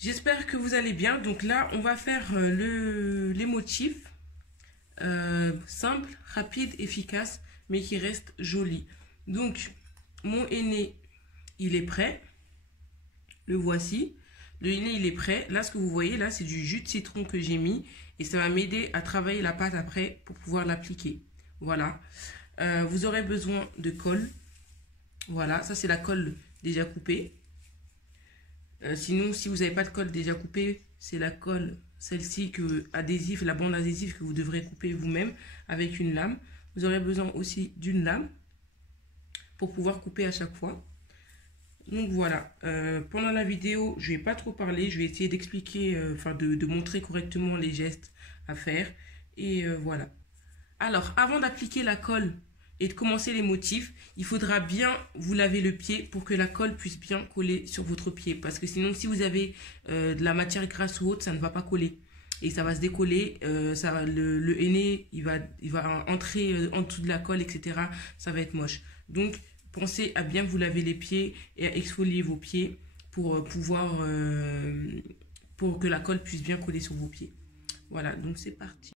J'espère que vous allez bien. Donc là, on va faire les motifs simples, rapides, efficaces, mais qui restent jolis. Donc, mon henné, il est prêt. Le voici. Le henné, il est prêt. Là, ce que vous voyez, là, c'est du jus de citron que j'ai mis. Et ça va m'aider à travailler la pâte après pour pouvoir l'appliquer. Voilà. Vous aurez besoin de colle. Voilà, ça c'est la colle déjà coupée. Sinon, si vous n'avez pas de colle déjà coupée, c'est la colle, celle-ci, adhésive, la bande adhésive que vous devrez couper vous-même avec une lame. Vous aurez besoin aussi d'une lame pour pouvoir couper à chaque fois. Donc voilà, pendant la vidéo, je ne vais pas trop parler, je vais essayer d'expliquer, de montrer correctement les gestes à faire. Et voilà. Alors, avant d'appliquer la colle et de commencer les motifs, il faudra bien vous laver le pied pour que la colle puisse bien coller sur votre pied. Parce que sinon, si vous avez de la matière grasse ou autre, ça ne va pas coller. Et ça va se décoller, le henné, il va entrer en dessous de la colle, etc. Ça va être moche. Donc, pensez à bien vous laver les pieds et à exfolier vos pieds pour pour que la colle puisse bien coller sur vos pieds. Voilà, donc c'est parti.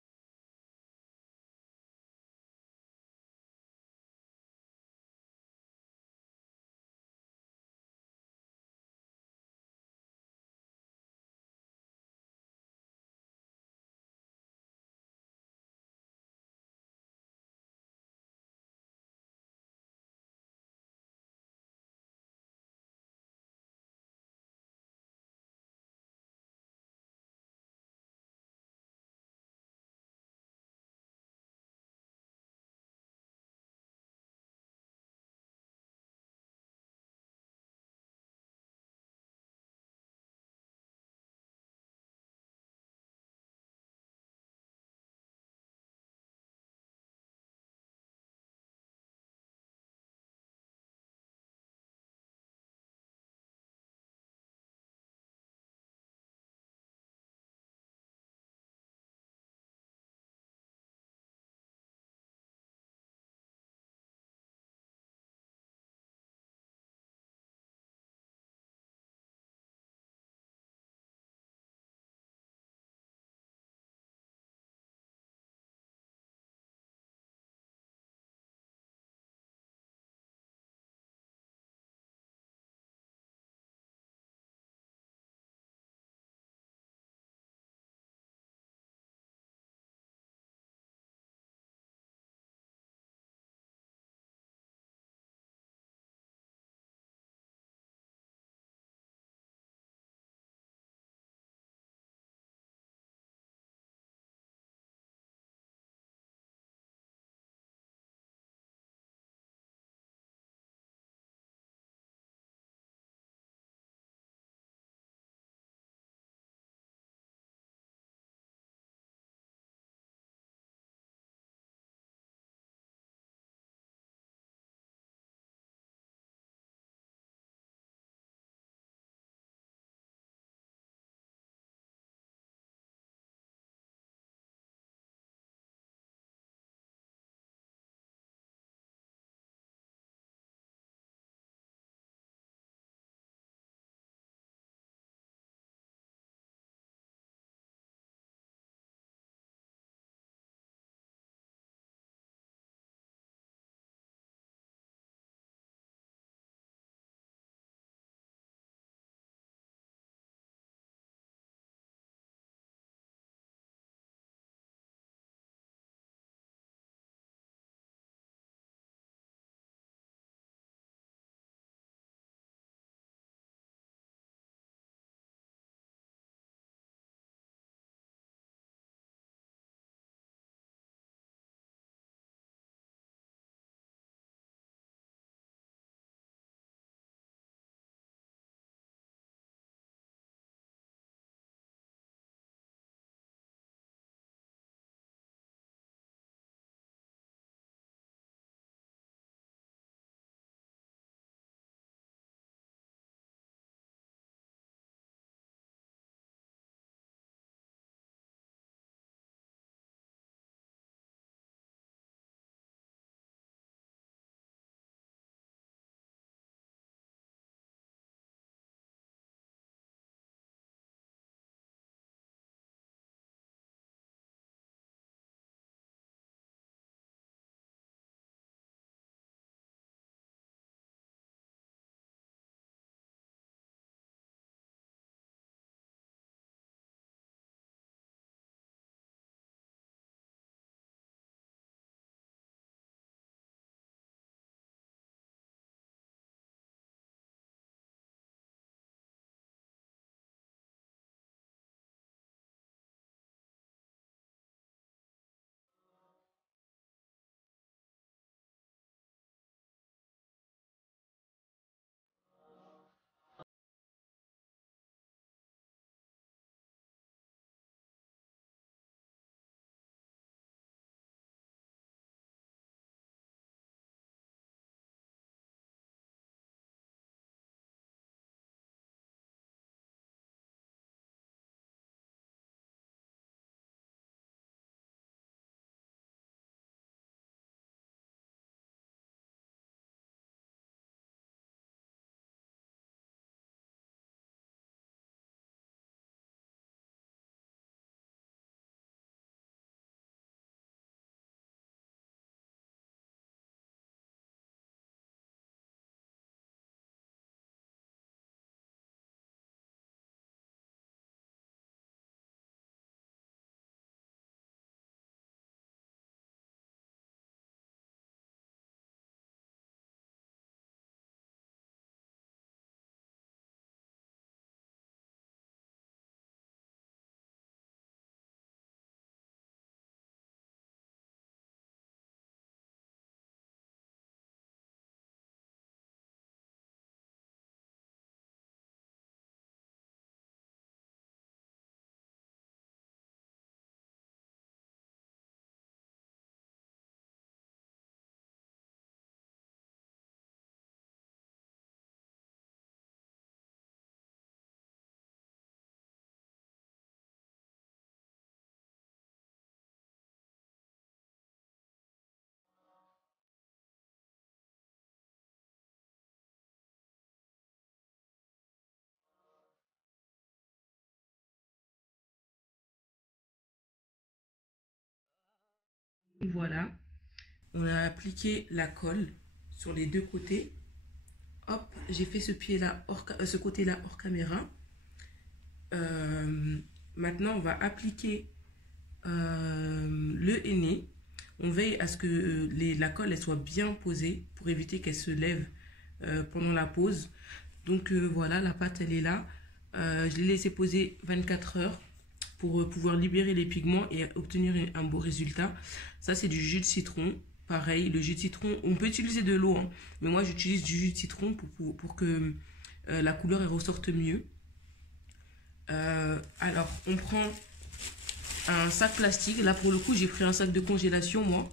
Voilà, on a appliqué la colle sur les deux côtés. Hop, j'ai fait ce pied-là, ce côté-là hors caméra. Maintenant, on va appliquer le henné. On veille à ce que la colle elle soit bien posée pour éviter qu'elle se lève pendant la pose. Donc voilà, la pâte elle est là. Je l'ai laissé poser 24 heures pour pouvoir libérer les pigments et obtenir un beau résultat. Ça c'est du jus de citron. Pareil, le jus de citron, on peut utiliser de l'eau, hein, mais moi j'utilise du jus de citron pour que la couleur elle ressorte mieux. Alors on prend un sac plastique. Là pour le coup j'ai pris un sac de congélation moi,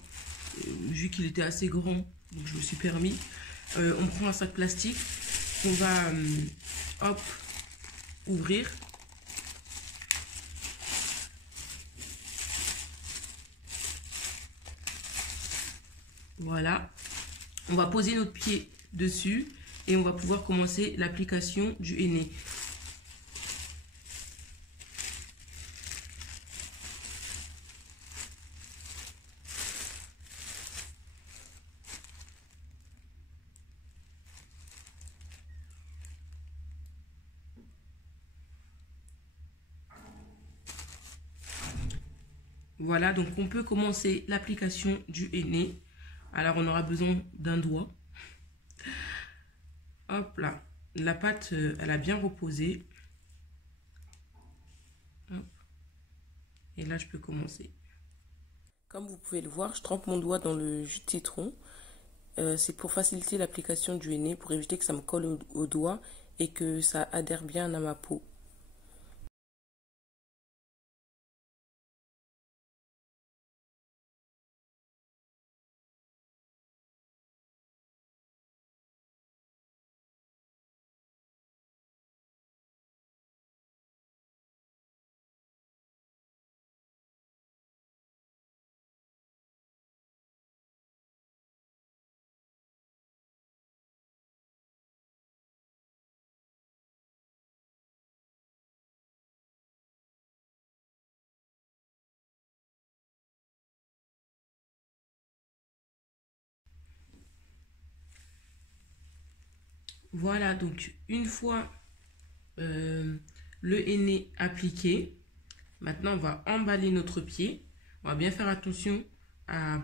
vu qu'il était assez grand, donc je me suis permis. On prend un sac plastique qu'on va hop ouvrir. Voilà, on va poser notre pied dessus et on va pouvoir commencer l'application du henné. Voilà, donc on peut commencer l'application du henné. Alors on aura besoin d'un doigt. Hop là, la pâte elle a bien reposé. Hop. Et là je peux commencer. Comme vous pouvez le voir, je trempe mon doigt dans le jus de citron. C'est pour faciliter l'application du henné, pour éviter que ça me colle au doigt et que ça adhère bien à ma peau. Voilà, donc une fois le henné appliqué, maintenant on va emballer notre pied. On va bien faire attention à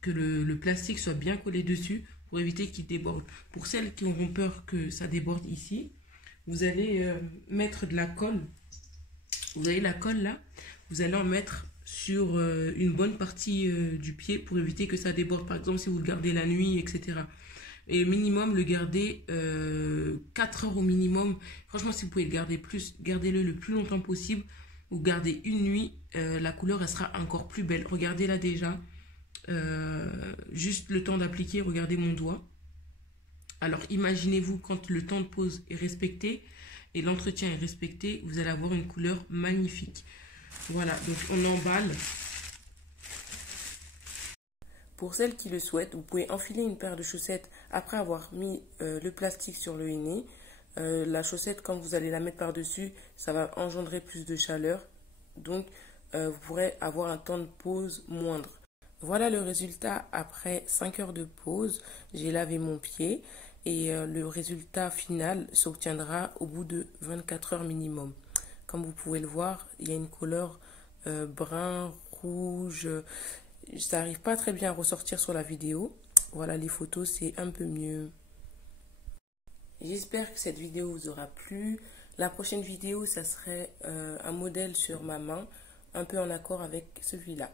que le plastique soit bien collé dessus pour éviter qu'il déborde. Pour celles qui auront peur que ça déborde ici, vous allez mettre de la colle. Vous avez la colle là, vous allez en mettre sur une bonne partie du pied pour éviter que ça déborde. Par exemple, si vous le gardez la nuit, etc. Et minimum, le garder 4 heures au minimum. Franchement, si vous pouvez le garder plus, gardez-le le plus longtemps possible. Ou gardez une nuit, la couleur elle sera encore plus belle. Regardez là déjà, juste le temps d'appliquer, regardez mon doigt. Alors imaginez-vous quand le temps de pose est respecté et l'entretien est respecté, vous allez avoir une couleur magnifique. Voilà, donc on emballe. Pour celles qui le souhaitent, vous pouvez enfiler une paire de chaussettes après avoir mis le plastique sur le henné. La chaussette, quand vous allez la mettre par-dessus, ça va engendrer plus de chaleur. Donc, vous pourrez avoir un temps de pause moindre. Voilà le résultat après 5 heures de pause. J'ai lavé mon pied et le résultat final s'obtiendra au bout de 24 heures minimum. Comme vous pouvez le voir, il y a une couleur brun, rouge. Ça n'arrive pas très bien à ressortir sur la vidéo. Voilà, les photos, c'est un peu mieux. J'espère que cette vidéo vous aura plu. La prochaine vidéo, ça serait un modèle sur ma main, un peu en accord avec celui-là.